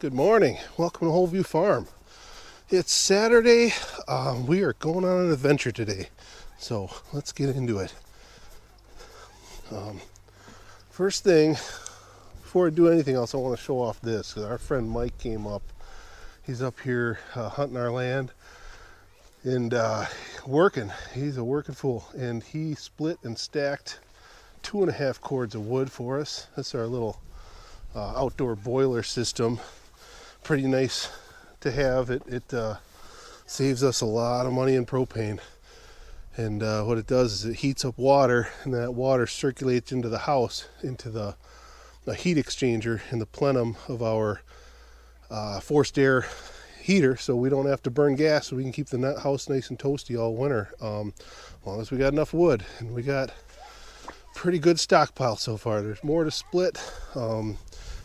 Good morning. Welcome to Wholesome Farm. It's Saturday. We are going on an adventure today. So let's get into it. First thing, before I do anything else, I want to show off this. Our friend Mike came up. He's up here hunting our land and working. He's a working fool. And he split and stacked 2.5 cords of wood for us. That's our little outdoor boiler system. Pretty nice to have. It saves us a lot of money in propane, and what it does is it heats up water, and that water circulates into the house, into the heat exchanger in the plenum of our forced air heater, so we don't have to burn gas, so we can keep the house nice and toasty all winter, as long as we got enough wood. And we got pretty good stockpile so far. There's more to split.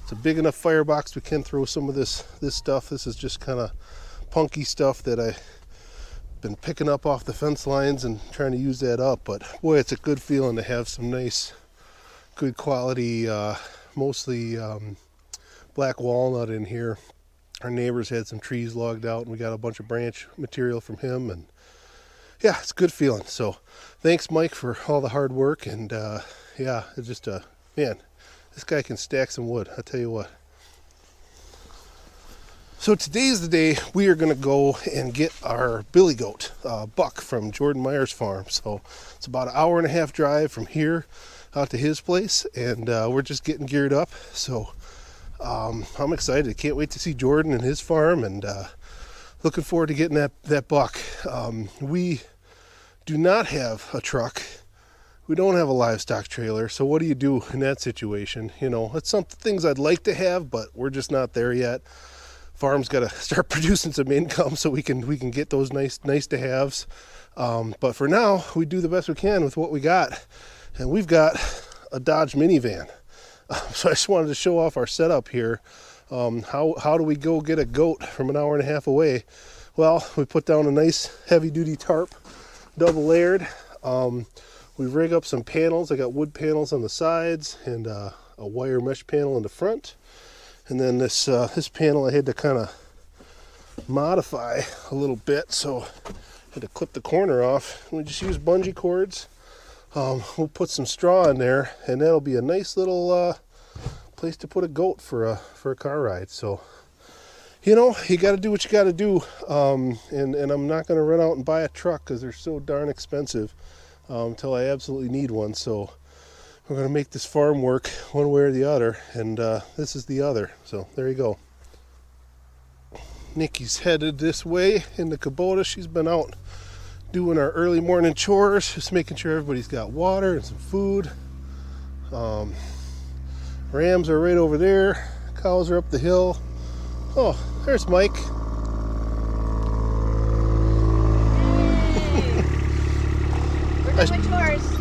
It's a big enough firebox we can throw some of this stuff. This is just kind of punky stuff that I've been picking up off the fence lines and trying to use that up. But boy, it's a good feeling to have some nice, good quality, mostly black walnut in here. Our neighbors had some trees logged out, and we got a bunch of branch material from him. And yeah, it's a good feeling. So thanks, Mike, for all the hard work. And yeah, it's just man. This guy can stack some wood, I'll tell you what. So today's the day we are going to go and get our billy goat, Buck, from Jordan Meyer's farm. So it's about an 1.5-hour drive from here out to his place, and we're just getting geared up. So I'm excited. Can't wait to see Jordan and his farm, and looking forward to getting that buck. We do not have a truck. We don't have a livestock trailer, so what do you do in that situation? You know, it's some things I'd like to have, but we're just not there yet. Farm's got to start producing some income so we can get those nice to haves. But for now, we do the best we can with what we got, and we've got a Dodge minivan. So I just wanted to show off our setup here. How do we go get a goat from an 1.5 hours away? Well, we put down a nice heavy-duty tarp, double layered. We rig up some panels. I got wood panels on the sides and a wire mesh panel in the front. And then this panel I had to kind of modify a little bit, so I had to clip the corner off. We just use bungee cords. We'll put some straw in there, and that'll be a nice little place to put a goat for a car ride. So, you know, you got to do what you got to do. And I'm not going to run out and buy a truck because they're so darn expensive. Until I absolutely need one. So we're going to make this farm work one way or the other, and this is the other. So there you go. Nikki's headed this way in the Kubota. She's been out doing our early morning chores, just making sure everybody's got water and some food. Rams are right over there. Cows are up the hill. Oh, there's Mike.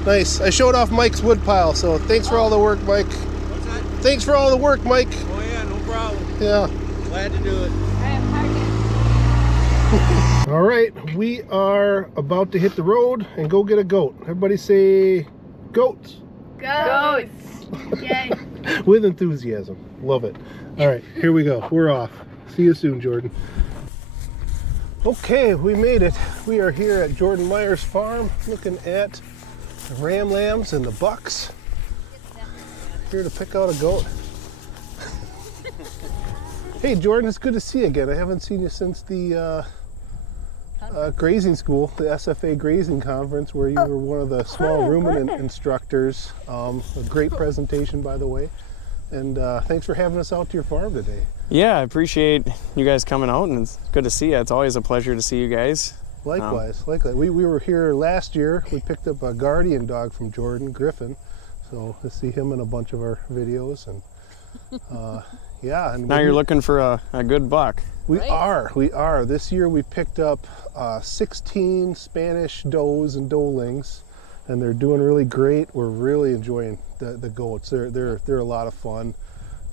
Nice. I showed off Mike's wood pile, so thanks for all the work, Mike. What's that? Thanks for all the work, Mike. Oh yeah, no problem. Yeah. Glad to do it. All right, we are about to hit the road and go get a goat. Everybody say goats. Goats. Yay. With enthusiasm. Love it. All right, here we go. We're off. See you soon, Jordan. Okay, we made it. We are here at Jordan Meyer's farm looking at the ram lambs and the bucks. Here to pick out a goat. Hey Jordan, it's good to see you again. I haven't seen you since the grazing school, the SFA grazing conference, where you were one of the small ruminant instructors. A great presentation, by the way. And thanks for having us out to your farm today. Yeah, I appreciate you guys coming out, and it's good to see you. It's always a pleasure to see you guys. Likewise. We were here last year. We picked up a guardian dog from Jordan, Griffin. So to see him in a bunch of our videos. And yeah. And now you're looking for a good buck. We are. This year we picked up 16 Spanish does and doelings, and they're doing really great. We're really enjoying the goats. They're a lot of fun.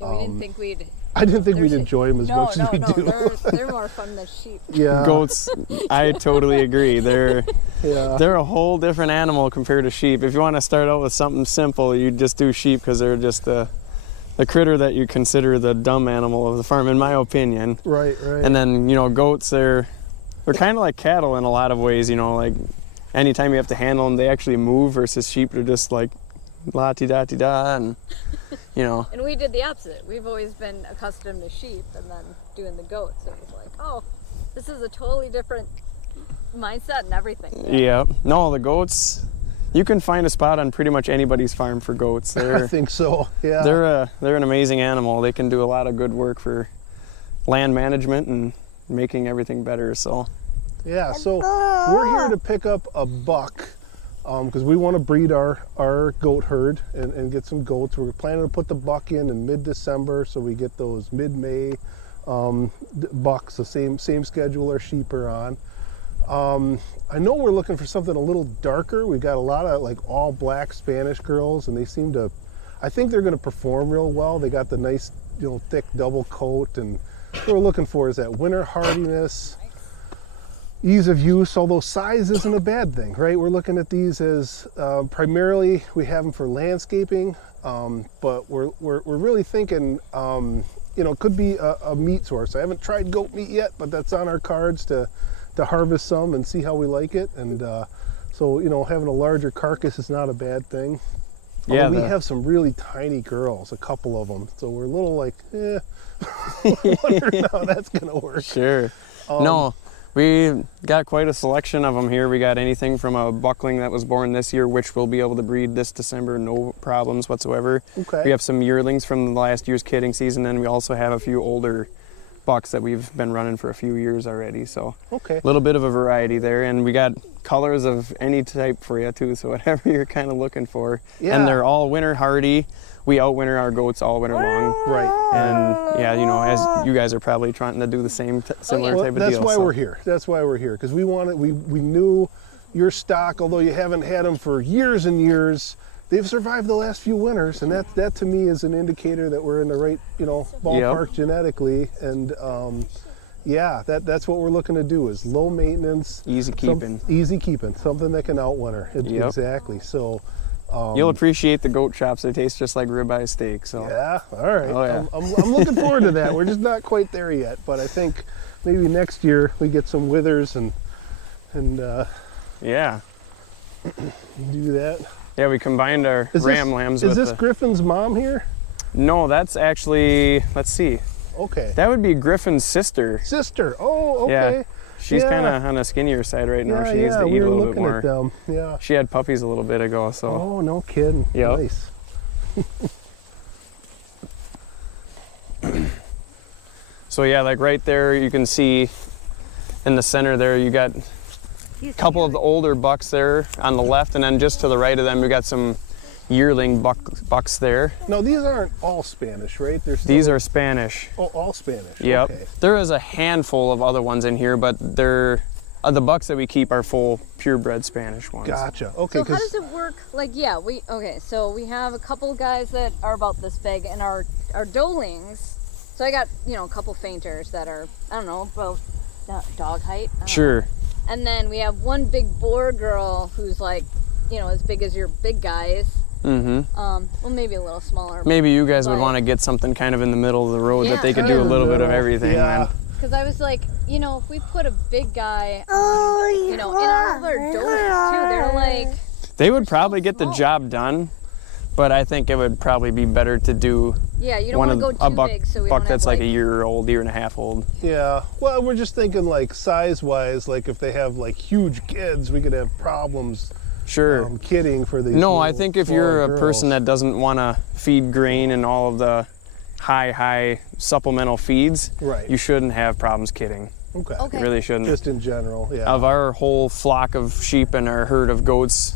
Yeah, we didn't think we'd. I didn't think we'd enjoy them as much as we do. They're more fun than sheep. Yeah. Goats, I totally agree. They're a whole different animal compared to sheep. If you want to start out with something simple, you just do sheep because they're just the the critter that you consider the dumb animal of the farm, in my opinion. Right. And then, goats, they're kind of like cattle in a lot of ways, like anytime you have to handle them, they actually move, versus sheep are just like la-ti-da-ti-da, and, And we did the opposite. We've always been accustomed to sheep and then doing the goats. It was like, oh, this is a totally different mindset and everything. Yeah. No, the goats, you can find a spot on pretty much anybody's farm for goats. I think so. Yeah. They're an amazing animal. They can do a lot of good work for land management and making everything better. So Yeah. So we're here to pick up a buck because we want to breed our goat herd and get some goats. We're planning to put the buck in mid-December, so we get those mid-May bucks, the same schedule our sheep are on. I know we're looking for something a little darker. We've got a lot of like all black Spanish girls, and they seem to, I think they're going to perform real well. They got the nice, thick double coat, and what we're looking for is that winter hardiness, ease of use, although size isn't a bad thing, right? We're looking at these as primarily, we have them for landscaping, but we're really thinking, it could be a meat source. I haven't tried goat meat yet, but that's on our cards to harvest some and see how we like it. And so, having a larger carcass is not a bad thing. Yeah, we have some really tiny girls, a couple of them. So we're a little like, wonder how that's gonna work. Sure. No, we got quite a selection of them here. We got anything from a buckling that was born this year, which we'll be able to breed this December, no problems whatsoever. Okay. We have some yearlings from last year's kidding season, and we also have a few older bucks that we've been running for a few years already. So Okay. a little bit of a variety there, and we got colors of any type for you too, so whatever you're kind of looking for. Yeah. And they're all winter hardy. We outwinter our goats all winter long. Right. And yeah, as you guys are probably trying to do the same similar Well, type of that's deal. why so. we're here. That's why we're here, because we knew your stock, although you haven't had them for years and years, they've survived the last few winters, and that to me is an indicator that we're in the right, ballpark genetically. And that's what we're looking to do, is low maintenance, Easy keeping. easy keeping, something that can outwinter. Yep. Exactly. So. You'll appreciate the goat chops. They taste just like ribeye steak. So Yeah, all right. Oh, yeah. I'm looking forward to that. We're just not quite there yet, but I think maybe next year we get some withers and yeah, do that. yeah. We combined our ram lambs with Is this Griffin's mom here? No, that's actually, let's see. Okay. That would be Griffin's sister. Sister. Oh, okay. Yeah. She's kind of on the skinnier side right now. She needs to eat we a were little bit looking more. at them. Yeah. She had puppies a little bit ago, so. Oh, no kidding. Yep. Nice. So yeah, like right there, you can see in the center there, you got a couple of the older bucks there on the left, and then just to the right of them, we got some yearling bucks there. No, these aren't all Spanish, right? These are Spanish. Oh, all Spanish. Yep. Okay. There is a handful of other ones in here, but they're the bucks that we keep are full purebred Spanish ones. Gotcha. Okay. So how does it work? Like, so we have a couple guys that are about this big, and our dolings. So I got, a couple fainters that are, I don't know, about dog height. I don't Sure. know. And then we have one big boar girl who's like, as big as your big guys. Mm-hmm. Well, maybe a little smaller. Maybe you guys would But- want to get something kind of in the middle of the road Yeah, that they could right do a in little the bit of middle. everything. Yeah. Then. Because I was like, if we put a big guy, and all of our dolings too, they're like. They would They're so probably get the small. job done, but I think it would probably be better to do Yeah, you don't one want to of go a too buck, big, so we buck don't that's have like a year old, year and a half old. Yeah. Well, we're just thinking like size-wise, like if they have like huge kids, we could have problems. Sure. Kidding for these. No, I little think if small you're a girls. person that doesn't want to feed grain and all of the high supplemental feeds, Right. you shouldn't have problems kidding. Okay. Okay. You really shouldn't. Just in general, yeah. Of our whole flock of sheep and our herd of goats,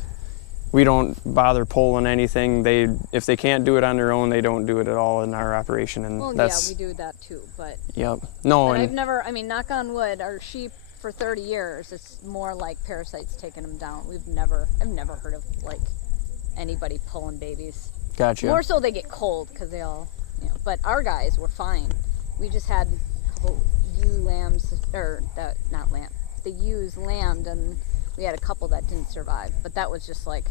we don't bother pulling anything. If they can't do it on their own, they don't do it at all in our operation, and Well, that's yeah, we do that too, but. yep. No, But and I've never, knock on wood, our sheep for 30 years, it's more like parasites taking them down. I've never heard of like anybody pulling babies. gotcha. More so they get cold because they all, but our guys were fine. We just had a couple ewe lambs, not lamb, the ewes lambed, and we had a couple that didn't survive. But that was just like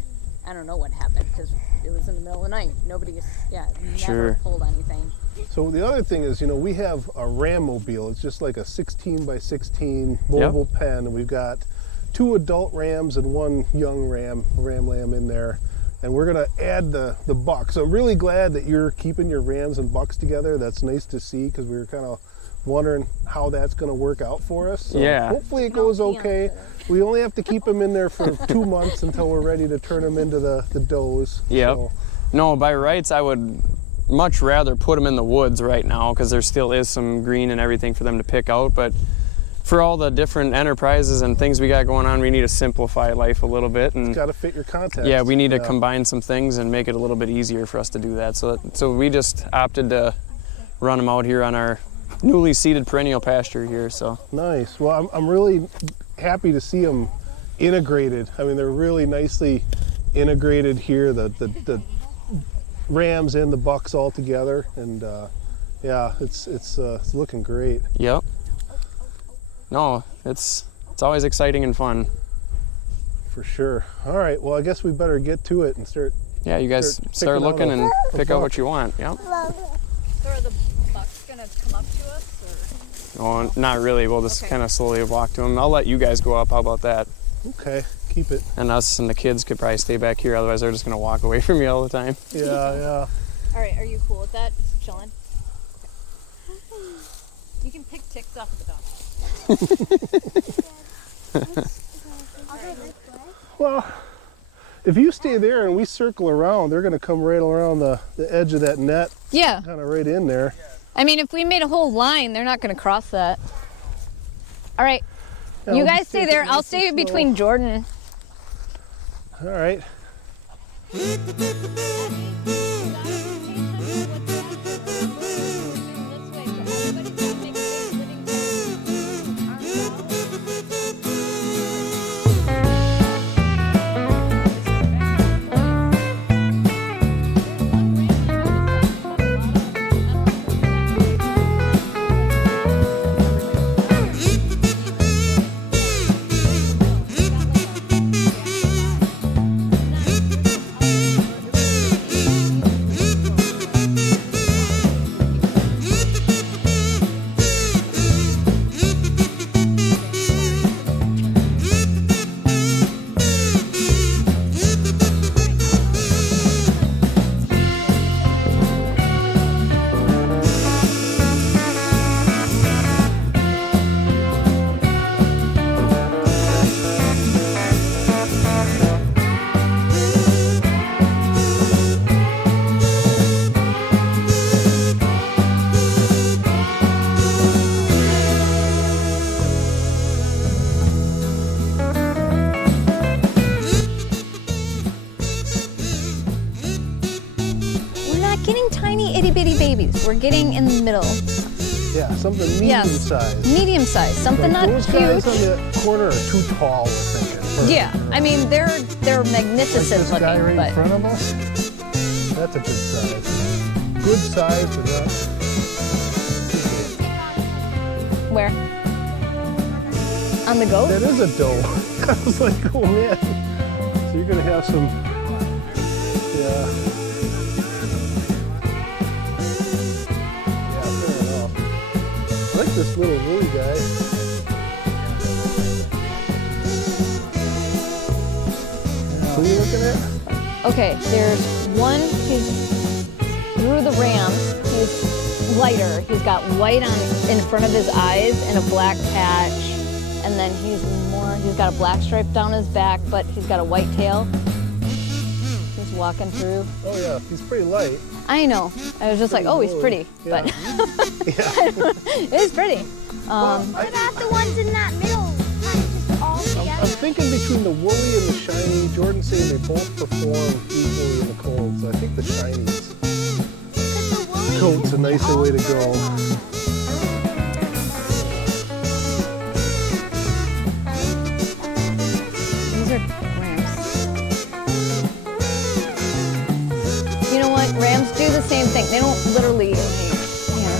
I don't know what happened because it was in the middle of the night. Nobody, never Sure. pulled anything. So the other thing is, we have a ram mobile. It's just like a 16 by 16 mobile pen, and we've got 2 adult rams and 1 young ram lamb in there. And we're gonna add the buck. So I'm really glad that you're keeping your rams and bucks together. That's nice to see because we were kind of wondering how that's gonna work out for us. So Yeah. hopefully it goes okay. We only have to keep them in there for 2 months until we're ready to turn them into the does. Yep. So, No, by rights, I would much rather put them in the woods right now because there still is some green and everything for them to pick out. But for all the different enterprises and things we got going on, we need to simplify life a little bit. And got to fit your context. yeah, we need to combine some things and make it a little bit easier for us to do that. So we just opted to run them out here on our newly seeded perennial pasture here. So Nice. Well, I'm really happy to see them integrated. I mean, they're really nicely integrated here. The rams and the bucks all together, and it's looking great. yep. No, it's always exciting and fun. For sure. All right. Well, I guess we better get to it and start. Yeah, you guys Start start picking out looking a- and a pick out buck. what you want. Yep. So are the bucks gonna come up to us, or? Oh, not really. We'll just Okay. kind of slowly walk to them. I'll let you guys go up. How about that? Okay. Keep it. And us and the kids could probably stay back here. Otherwise, they're just gonna walk away from me all the time. Yeah. All right, are you cool with that? Just chilling. You can pick ticks off the dog. Well, if you stay there and we circle around, they're going to come right around the edge of that net, Yeah. kind of right in there. I mean, if we made a whole line, they're not going to cross that. All right. Yeah, You we'll guys just stay take there. it I'll nice and stay slow. between Jordan. All right. We're not getting tiny itty bitty babies. We're getting in the middle. Yeah, something medium size. Medium size. Something Like not those huge. guys on the corner are too tall, we're thinking. Yeah, I mean they're magnificent This guy looking, right in but front of us, that's a good size. Good size for that. where? On the goat? That is a doe. I was like, oh man. So you're gonna have some, yeah. Yeah, fair enough. I like this little woolly guy. Who are you looking at? Okay, there's one. He's through the rams. He's lighter. He's got white on in front of his eyes and a black patch, and then he's got a black stripe down his back, but he's got a white tail. He's walking through. Oh yeah, he's pretty light. I know. I was just like, oh, he's pretty, Yeah. but Yeah. it is pretty. What about the ones in that middle? Kind of just all I'm together. thinking between the woolly and the shiny. Jordan's saying they both perform equally in the cold, so I think the shiny's coat's a nicer way to go. These are rams. You know what? Rams do the same thing. They don't literally,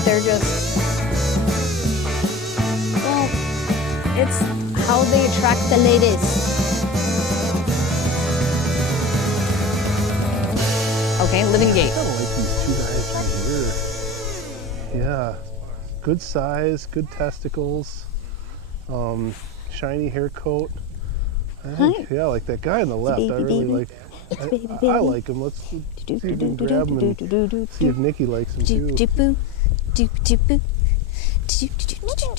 they're just, well, it's how they attract the ladies. Okay, living gate. I kind of like these two guys right here. Yeah, good size, good testicles, shiny hair coat. I think, yeah, like that guy on the left. I really like. I like him. Let's see if we can grab him and see if Nikki likes him too.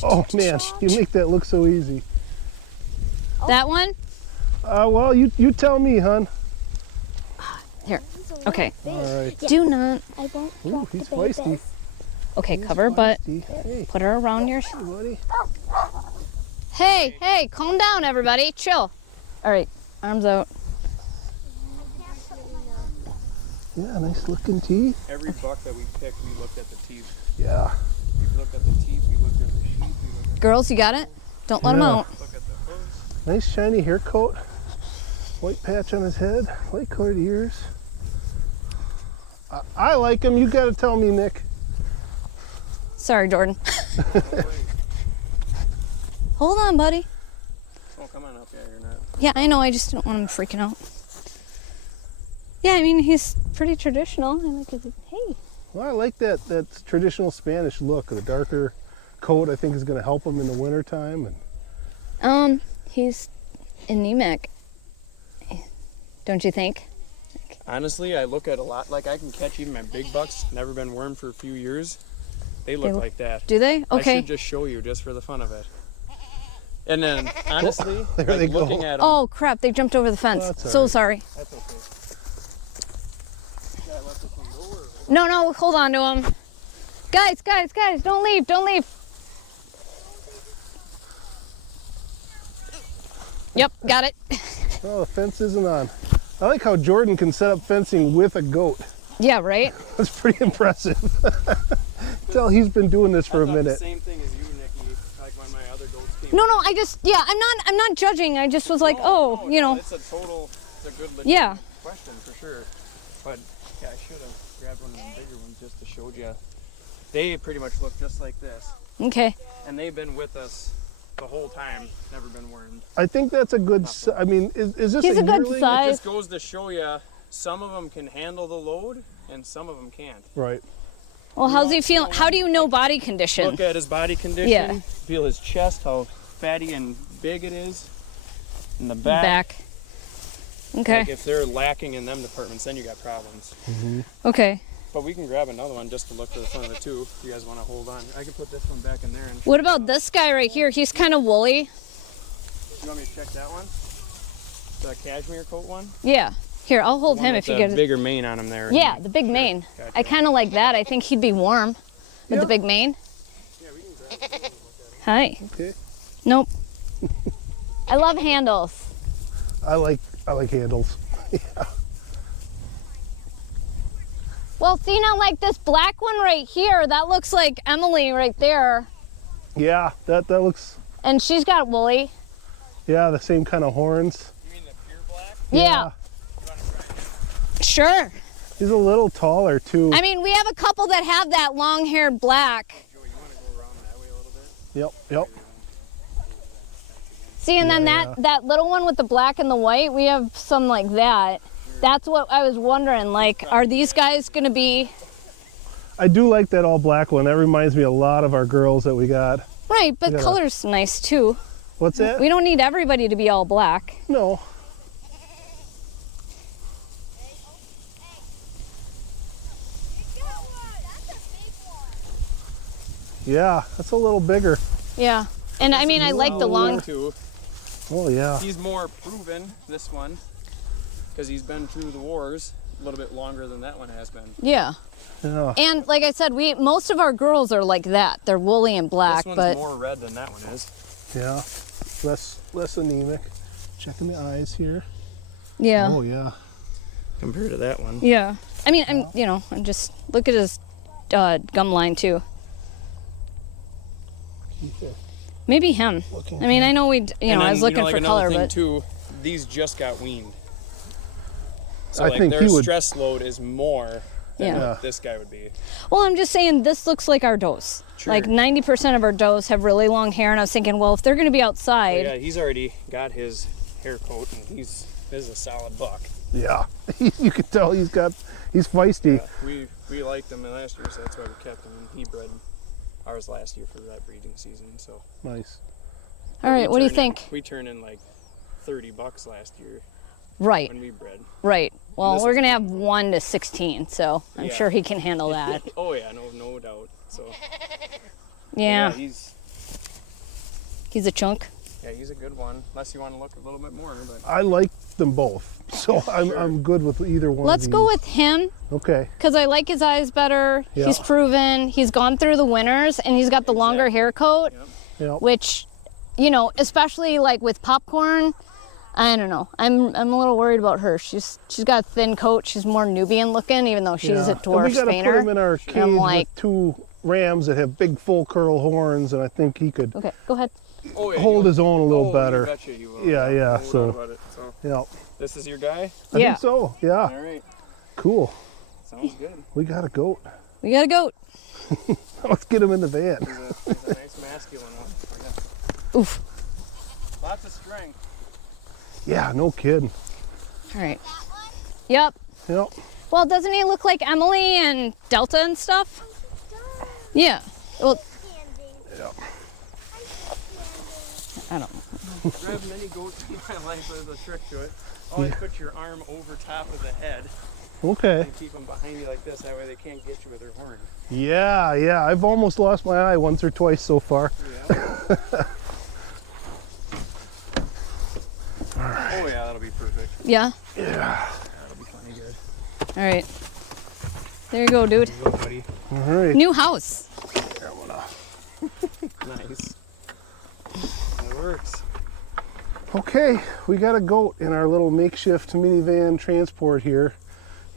Oh man, you make that look so easy. That one? Well, you tell me, hon. Here. Okay. All right. Do not. I won't Ooh, drop he's the feisty. babies. Okay, cover her butt. Hey, Put her around your. buddy. Hey, calm down, everybody. Chill. All right, arms out. Yeah, nice looking teeth. Every buck that we picked, we looked at the teeth. Yeah. We looked at the teeth, we looked at the sheep, we looked Girls, you got it? Don't let them Yeah. out. at the hooves. Nice shiny hair coat. White patch on his head. Light colored ears. I like him. You got to tell me, Nick. Sorry, Jordan. Hold on, buddy. Oh, come on up. Yeah, you're not. Yeah, I know. I just don't want him freaking out. Yeah, I mean, he's pretty traditional. I like his, hey. Well, I like that traditional Spanish look. The darker coat, I think, is going to help him in the wintertime. And He's anemic. Don't you think? Honestly, I look at a lot. Like, I can catch even my big bucks, never been wormed for a few years. They look like that. Do they? I Okay. should just show you just for the fun of it. And then, honestly, there like they go. looking at them. Oh, crap. They jumped over the fence. that's all So right. sorry. That's okay. Should I let this one go or? No, hold on to him. Guys, don't leave. Yep, got it. oh, the fence isn't on. I like how Jordan can set up fencing with a goat. Yeah, right? That's pretty impressive. Tell he's been doing this for a I thought the minute. same thing as you, Nikki. Like when my other goats came. No, I'm not judging. I just was like, No, you know. It's a good legitimate Yeah. question for sure. But yeah, I should have grabbed one of the bigger ones just to show you. They pretty much look just like this, Okay. and they've been with us the whole time. Never been wormed. I think that's a good. I mean, is this He's a good yearling? size. It just goes to show you, some of them can handle the load, and some of them can't. Right. Well, how's he feeling? How do you know body condition? Look at his body condition. Yeah. Feel his chest, how fatty and big it is. In the back. Okay. Like if they're lacking in them departments, then you got problems. Okay. But we can grab another one just to look for the front of it too. If you guys want to hold on, I can put this one back in there. And What about this guy right here? He's kind of woolly. you want me to check that one? The cashmere coat one. Yeah. Here, I'll hold One him with if you the get it. bigger mane on him there. Yeah, the big mane. Gotcha. I kind of like that. I think he'd be warm with the big mane. Yeah, we can grab it. Hi. Okay. Nope. I love handles. I like handles. Well, see now, like this black one right here, that looks like Emily right there. Yeah, that looks. And she's got woolly. Yeah, the same kind of horns. You mean the pure black? Yeah. You want to try it? Sure. He's a little taller too. I mean, we have a couple that have that long-haired black. Joey, you want to go around that way a little bit? Yep. See, and then that little one with the black and the white, we have some like that. That's what I was wondering. Like, are these guys gonna be I do like that all black one. That reminds me a lot of our girls that we got. right? But Yeah. color's nice too. What's that? We don't need everybody to be all black. No. Yeah, that's a little bigger. Yeah. And I mean, I like the long. Too. Oh yeah. He's more proven, this one, because he's been through the wars a little bit longer than that one has been. Yeah. Yeah. And like I said, most of our girls are like that. They're woolly and black, This one's but more red than that one is. Yeah. Less anemic. Checking the eyes here. yeah. Oh yeah. Compared to that one. Yeah. I mean, I'm just look at his gum line too. Maybe him. I mean, I know I was looking for color, thing but too, these just got weaned. So I like think their he would- stress load is more than Yeah. what this guy would be. well, I'm just saying this looks like our does. Sure. Like 90% of our does have really long hair, and I was thinking, well, if they're going to be outside, Yeah, he's already got his hair coat, and this is a solid buck. Yeah, you can tell he's feisty. Yeah, we liked him last year, so that's why we kept him. And he bred ours last year for that breeding season. So Nice. All right, what do you think? We turned in like 30 bucks last year Right, when we bred. right. Well, This we're is- gonna have 1 to 16, so I'm Yeah. sure he can handle that. Oh yeah, no doubt. So Yeah, he's he's a chunk. he's a good one. Unless you want to look a little bit more, but I like them both, so I'm good with either one. Let's of go these. with him Okay. because I like his eyes better. Yeah. He's proven. He's gone through the winters, and he's got the longer hair coat, Yeah. which, you know, especially like with Popcorn. I don't know. I'm a little worried about her. She's got a thin coat. She's more Nubian looking, even though she's a And dwarf we gotta Spainer. put him in our cage I'm like, with 2 rams that have big full curl horns, and I think he could okay, go ahead. hold his own a little better. You betcha he will. Yeah, yeah, No so- doubt about it. So Yeah. this is your guy. I Yeah. think so. Yeah. All right, Cool. sounds good. We got a goat. We got a goat. Let's get him in the van. He's a nice masculine one. Oof. Lots of strength. Yeah, no kidding. All right. Yep. Yep. Well, doesn't he look like Emily and Delta and stuff? Yeah. Well, I don't know. Grab many goats in my life. There's a trick to it. Always put your arm over top of the head Okay. and keep them behind you like this. That way they can't get you with their horn. Yeah, yeah. I've almost lost my eye once or twice so far. Yeah. Oh yeah, that'll be perfect. Yeah. Yeah. That'll be plenty good. All right. There you go, dude. There you go, buddy. All right. New house. Nice. That works. Okay, we got a goat in our little makeshift minivan transport here.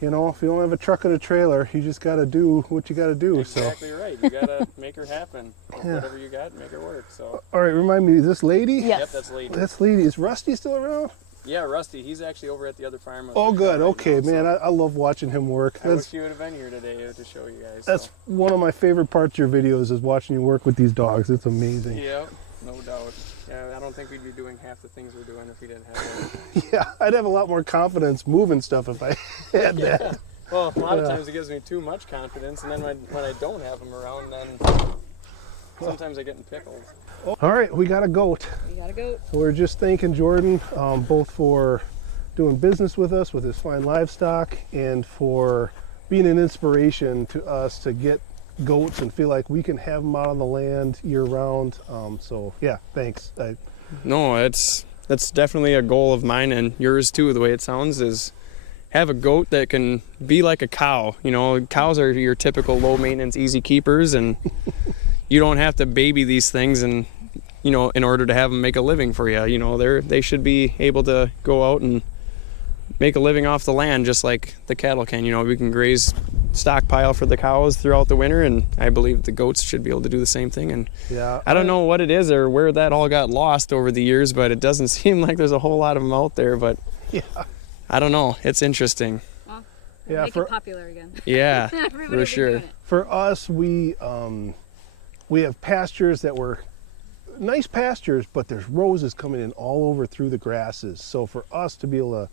You know, if you don't have a truck and a trailer, you just got to do what you got to do. Exactly right. You gotta make her happen. Yeah. Whatever you got, make it work. So. All right, remind me, is this lady? Yes. Yep, that's lady. That's lady. Is Rusty still around? Yeah, Rusty. He's actually over at the other farm. Oh, good. Right Okay, now, man. so I love watching him work. I wish That's you would have been here today to show you guys. that's one of my favorite parts of your videos is watching you work with these dogs. It's amazing. Yep, no doubt. Yeah, I don't think we'd be doing half the things we're doing if we didn't have them. Yeah, I'd have a lot more confidence moving stuff if I had that. Well, a lot of Yeah. times it gives me too much confidence, and then when I don't have them around, then sometimes I get in pickles. All right, we got a goat. We got a goat. So we're just thanking Jordan both for doing business with us with his fine livestock and for being an inspiration to us to get goats and feel like we can have them out on the land year round. So yeah, thanks. No, that's definitely a goal of mine and yours too. The way it sounds is have a goat that can be like a cow. You know, cows are your typical low maintenance, easy keepers, and you don't have to baby these things and you know in order to have them make a living for you. You know, they should be able to go out and make a living off the land just like the cattle can. You know, we can graze stockpile for the cows throughout the winter, and I believe the goats should be able to do the same thing. And Yeah, I don't know what it is or where that all got lost over the years, but it doesn't seem like there's a whole lot of them out there. But yeah, I don't know. It's interesting. Well, Yeah, make for- it popular again. Yeah, Everybody for be sure. doing it. for us, we have pastures that were nice pastures, but there's roses coming in all over through the grasses. So for us to be able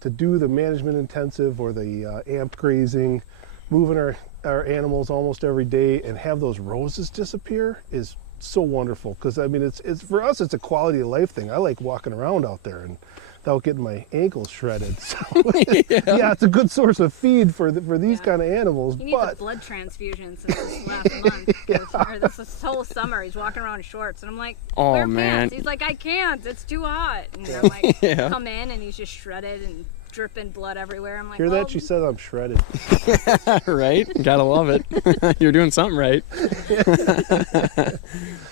to do the management intensive or the amped grazing, moving our animals almost every day and have those roses disappear is so wonderful. Because I mean, it's for us, it's a quality of life thing. I like walking around out there and without getting my ankles shredded. So yeah, it's a good source of feed for these kind of animals. He needs a But blood transfusion since this last month. Or this whole summer, he's walking around in shorts, and I'm like, Oh, wear man. pants. He's like, I can't. It's too hot. And I'm like, Yeah. come in, and he's just shredded and dripping blood everywhere. I'm like, hear well, that? She said I'm shredded. Right? Gotta love it. You're doing something right.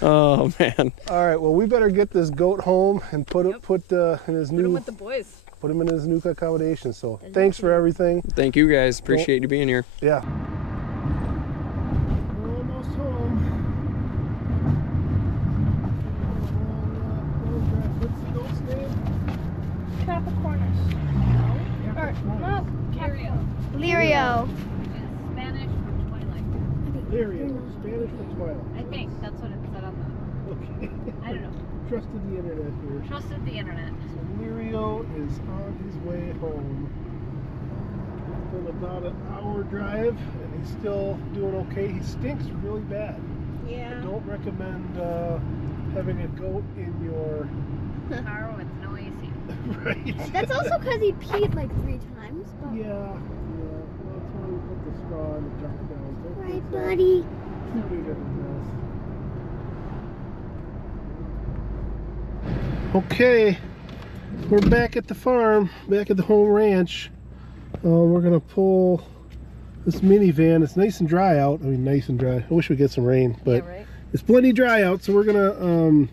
Oh man. All right, well, we better get this goat home and put in his put him new with the boys. put him in his new accommodation. So thanks for everything. Thank you guys. Appreciate you being here. Yeah. We're almost home. What's the goat's name? Capricornus. Or, no, Lirio. Spanish for Twilight. Lirio, Spanish for Twilight. I think that's what it said on Okay. the. I don't know. Trusted the internet here. Trusted the internet. So Lirio is on his way home. Been about an hour drive, and he's still doing okay. He stinks really bad. I Yeah. don't recommend having a goat in your Car with no AC. right. That's also because he peed like 3 times. But... Yeah. Well, that's why we put the straw in the jar down. So Right, it's, buddy. too big of a mess. Okay, we're back at the farm, back at the home ranch. We're gonna pull this minivan. It's nice and dry out. I mean, nice and dry. I wish we'd get some rain, but Yeah, right. it's plenty dry out. So we're gonna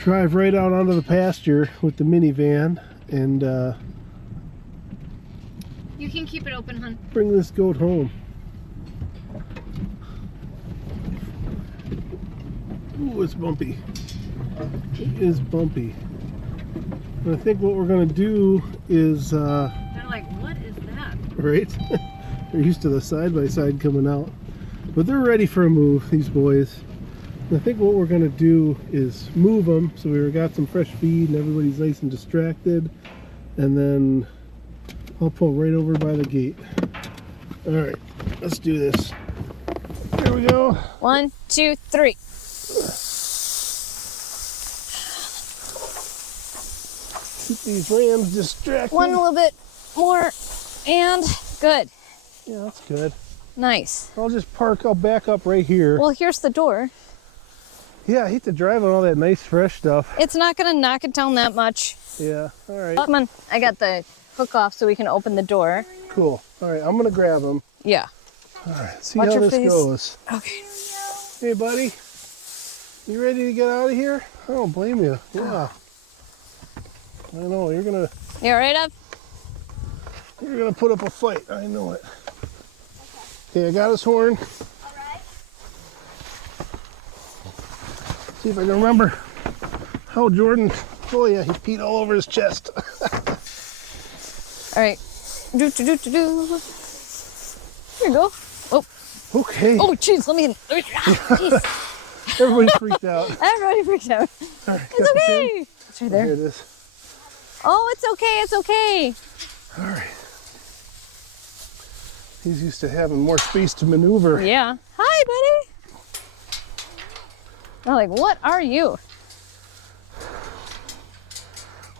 drive right out onto the pasture with the minivan and You can keep it open, hon. bring this goat home. Ooh, it's bumpy. It is bumpy. And I think what we're gonna do is They're like, what is that? right? They're used to the side-by-side coming out. But they're ready for a move, these boys. And I think what we're going to do is move them so we got some fresh feed and everybody's nice and distracted. And then I'll pull right over by the gate. All right, let's do this. Here we go. 1, 2, 3. Keep these rams distracted. One little bit more, and good. Yeah, that's good. Nice. I'll just park, I'll back up right here. Well, here's the door. Yeah, I hate to drive on all that nice fresh stuff. It's not gonna knock it down that much. Yeah, all right. Come on, I got the hook off so we can open the door. Cool. All right, I'm going to grab them. Yeah. All right, see Watch how your this face. goes. Okay. Hey, buddy. You ready to get out of here? I don't blame you. Yeah. I know, you're gonna put up a fight. I know it. Okay, I got his horn. Alright. See if I can remember how Jordan. Oh yeah, he peed all over his chest. All right. Do. Here you go. Oh. Okay. Oh, jeez. Let me in. Jeez. Everybody freaked out. Everybody freaked out. All right, It's okay. It's right Here there. it is. Oh, it's okay. It's okay. All right. He's used to having more space to maneuver. Yeah. Hi, buddy. I'm like, what are you?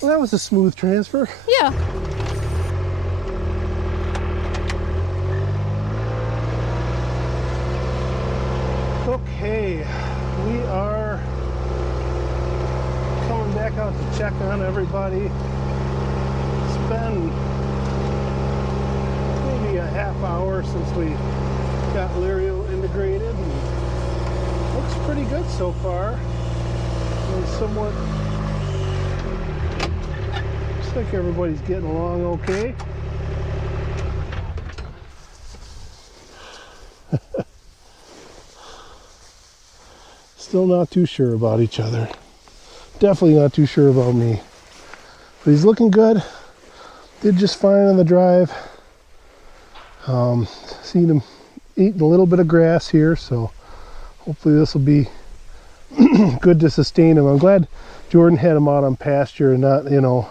Well, that was a smooth transfer. Yeah. Okay, we are coming back out to check on everybody. It's been maybe a half hour since we got Lirio integrated, and looks pretty good so far. And somewhat, looks like everybody's getting along okay. Still not too sure about each other. Definitely not too sure about me. But he's looking good. Did just fine on the drive. Seen him eating a little bit of grass here, so hopefully this will be good to sustain him. I'm glad Jordan had him out on pasture and not, you know,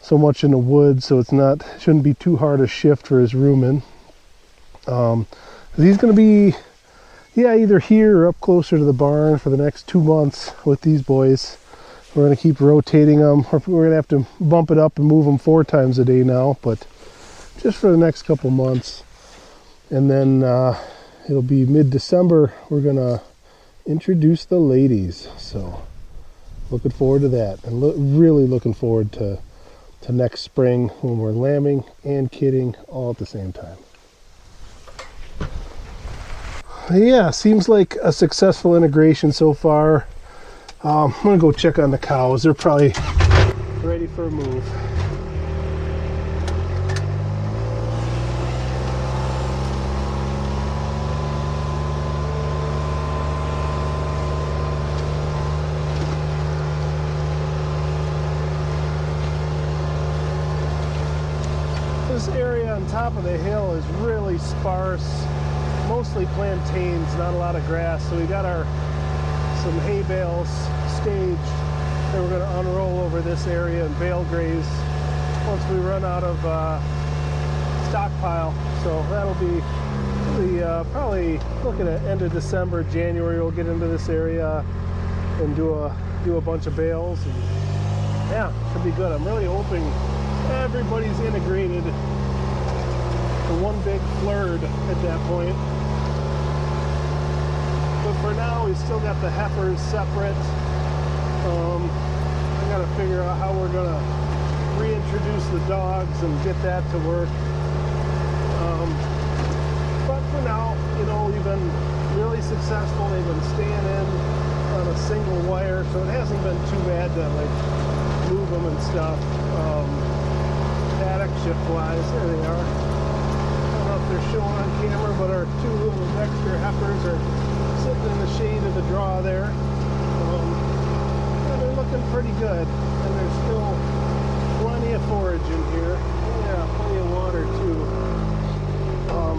so much in the woods, so it's not, shouldn't be too hard a shift for his rumen. He's going to be, yeah, either here or up closer to the barn for the next 2 months with these boys. We're going to keep rotating them. We're going to have to bump it up and move them 4 times a day now, but just for the next couple months. And then it'll be mid-December. We're going to introduce the ladies. So looking forward to that, and really looking forward to next spring when we're lambing and kidding all at the same time. Yeah, seems like a successful integration so far. I'm gonna go check on the cows. They're probably ready for a move. This area on top of the hill is really sparse. Mostly plantains, not a lot of grass. So we got some hay bales staged that we're going to unroll over this area and bale graze once we run out of, stop stockpile. So that'll be probably looking at end of December, January. We'll get into this area and do a bunch of bales. And yeah, should be good. I'm really hoping everybody's integrated to one big flurd at that point. But for now, we still got the heifers separate. I gotta figure out how we're gonna reintroduce the dogs and get that to work. But for now, you know, we've been really successful. They've been staying in on a single wire, so it hasn't been too bad to like move them and stuff. Paddock shift wise, there they are. I don't know if they're showing on camera, but our two little extra heifers are sitting in the shade of the draw there. Yeah, they're looking pretty good, and there's still plenty of forage in here. Yeah, plenty of water too.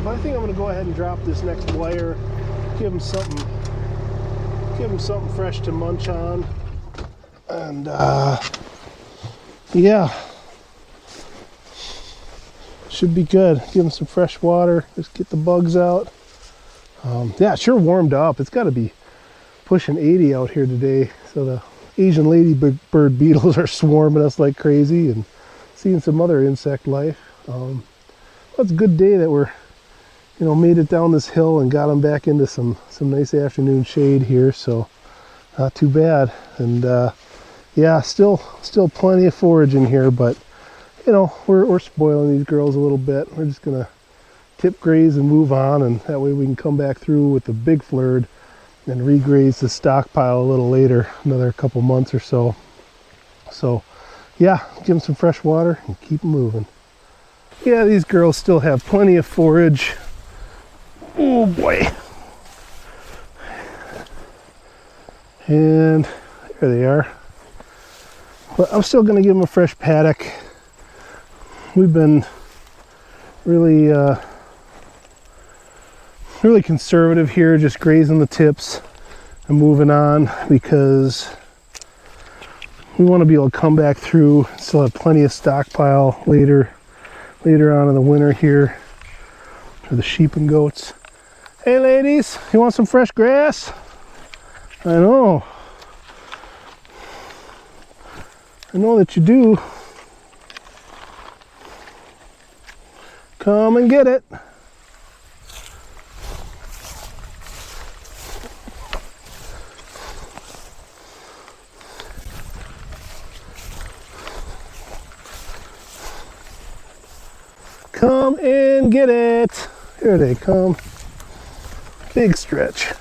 But I think I'm going to go ahead and drop this next wire, give them something fresh to munch on, and yeah, should be good. Give them some fresh water, just get the bugs out. Yeah, it sure warmed up. It's got to be pushing 80 out here today, so the Asian ladybird beetles are swarming us like crazy, and seeing some other insect life. Well, it's a good day that we're, you know, made it down this hill and got them back into some nice afternoon shade here, so not too bad. And yeah, still plenty of forage in here, but you know, we're spoiling these girls a little bit. We're just gonna tip graze and move on, and that way we can come back through with the big flurd and regraze the stockpile a little later, another couple months or so. So yeah, give them some fresh water and keep them moving. Yeah, these girls still have plenty of forage. Oh boy. And there they are. But I'm still gonna give them a fresh paddock. We've been really conservative here, just grazing the tips and moving on, because we want to be able to come back through, still have plenty of stockpile later on in the winter here for the sheep and goats. Hey ladies, you want some fresh grass? I know that you do. Come and get it. Come and get it. Here they come. Big stretch.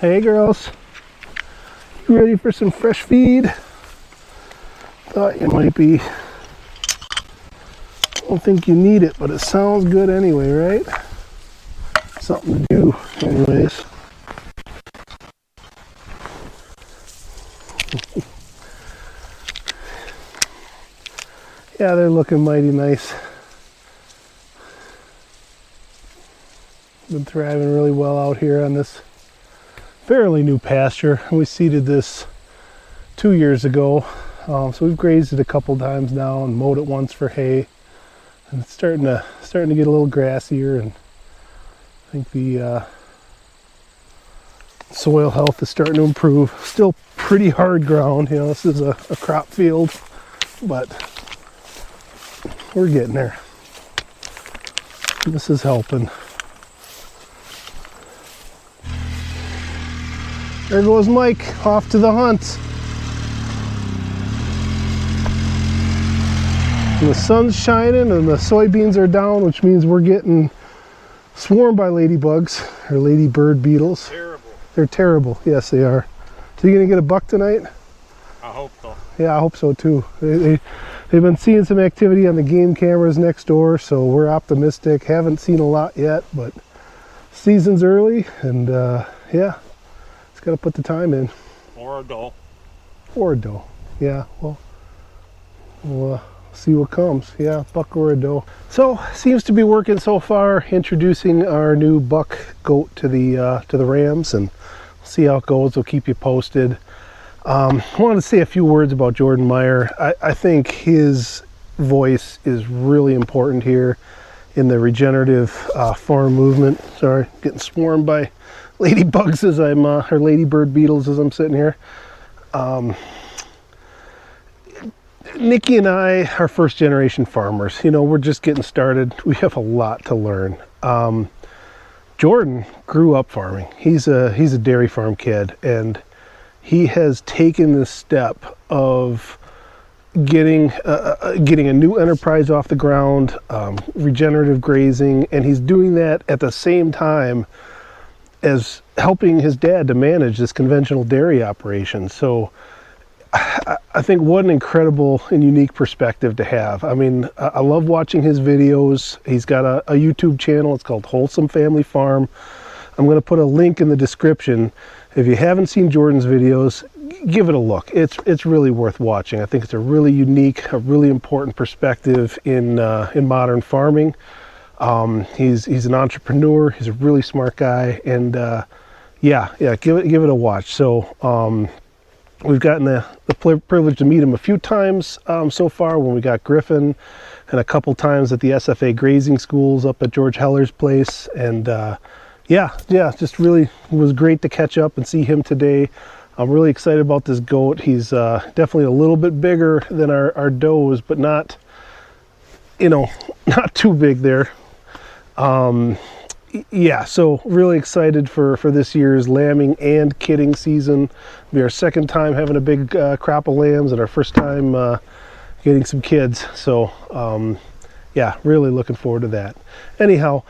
Hey girls, you ready for some fresh feed? Thought you might be. Don't think you need it, but it sounds good anyway, right? Something to do anyways. Yeah, they're looking mighty nice. Been thriving really well out here on this fairly new pasture. We seeded this 2 years ago, so we've grazed it a couple times now and mowed it once for hay, and it's starting to get a little grassier, and I think the soil health is starting to improve. Still pretty hard ground, you know, this is a crop field, but we're getting there. This is helping. There goes Mike, off to the hunt. And the sun's shining and the soybeans are down, which means we're getting swarmed by ladybugs, or ladybird beetles. Terrible. They're terrible, yes they are. So you gonna get a buck tonight? I hope so. Yeah, I hope so too. They've been seeing some activity on the game cameras next door, so we're optimistic. Haven't seen a lot yet, but season's early, and Yeah. It's got to put the time in. Or a doe. Or a doe. Yeah, well, we'll see what comes. Yeah, buck or a doe. So, seems to be working so far, introducing our new buck goat to the rams, and see how it goes. We'll keep you posted. I wanted to say a few words about Jordan Meyer. I think his voice is really important here in the regenerative farm movement. Sorry, getting swarmed by ladybugs as I'm, or ladybird beetles as I'm sitting here. Nikki and I are first generation farmers. You know, we're just getting started. We have a lot to learn. Jordan grew up farming. He's a dairy farm kid, and he has taken this step of getting a new enterprise off the ground, regenerative grazing, and he's doing that at the same time as helping his dad to manage this conventional dairy operation. So I think what an incredible and unique perspective to have. I mean, I love watching his videos. He's got a YouTube channel. It's called Wholesome Family Farm. I'm going to put a link in the description. If you haven't seen Jordan's videos, give it a look. It's really worth watching. I think it's a really unique, a really important perspective in modern farming. He's an entrepreneur. He's a really smart guy, and yeah, give it a watch. So we've gotten the privilege to meet him a few times so far, when we got Griffin, and a couple times at the SFA grazing schools up at George Heller's place. And yeah, just really was great to catch up and see him today. I'm really excited about this goat. He's definitely a little bit bigger than our does, but not, you know, not too big there. Yeah, so really excited for this year's lambing and kidding season. It'll be our second time having a big crop of lambs, and our first time getting some kids. So yeah, really looking forward to that. Anyhow,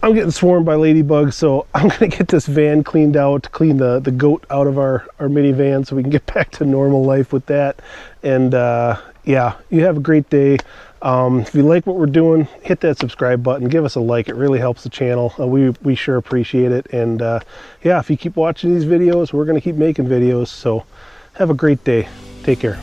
I'm getting swarmed by ladybugs, so I'm gonna get this van cleaned out, clean the goat out of our minivan so we can get back to normal life with that. And yeah, you have a great day. If you like what we're doing, hit that subscribe button, give us a like. It really helps the channel. We sure appreciate it. And yeah, if you keep watching these videos, we're gonna keep making videos. So have a great day. Take care.